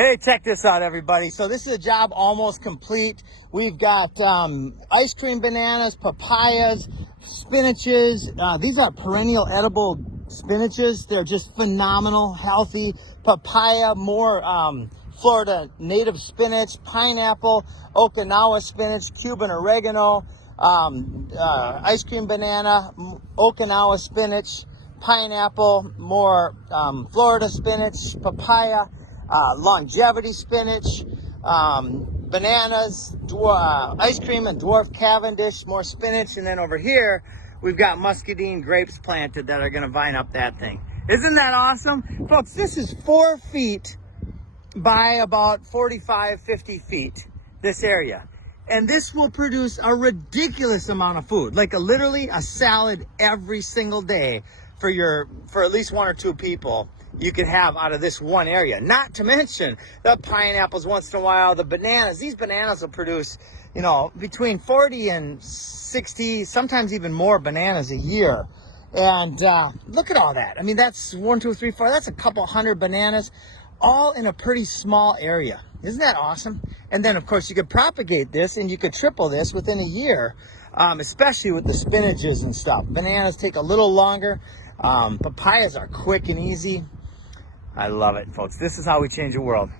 Hey, check this out, everybody. So this is a job almost complete. We've got ice cream bananas, papayas, spinaches. These are perennial edible spinaches. They're just phenomenal, healthy. Papaya, more Florida native spinach, pineapple, Okinawa spinach, Cuban oregano, ice cream banana, Okinawa spinach, pineapple, more Florida spinach, papaya, longevity spinach, bananas, ice cream and dwarf Cavendish, more spinach, and then over here we've got muscadine grapes planted that are going to vine up that thing. Isn't that awesome? Folks, this is 4 feet by about 45, 50 feet, this area. And this will produce a ridiculous amount of food, like literally a salad every single day for at least 1 or 2 people you can have out of this one area. Not to mention the pineapples once in a while, the bananas. These bananas will produce, you know, between 40 and 60, sometimes even more bananas a year. And look at all that. I mean, that's 1, 2, 3, 4. That's a couple hundred bananas, all in a pretty small area. Isn't that awesome? And then, of course, you could propagate this and you could triple this within a year, especially with the spinaches and stuff. Bananas take a little longer. Papayas are quick and easy. I love it, folks. This is how we change the world.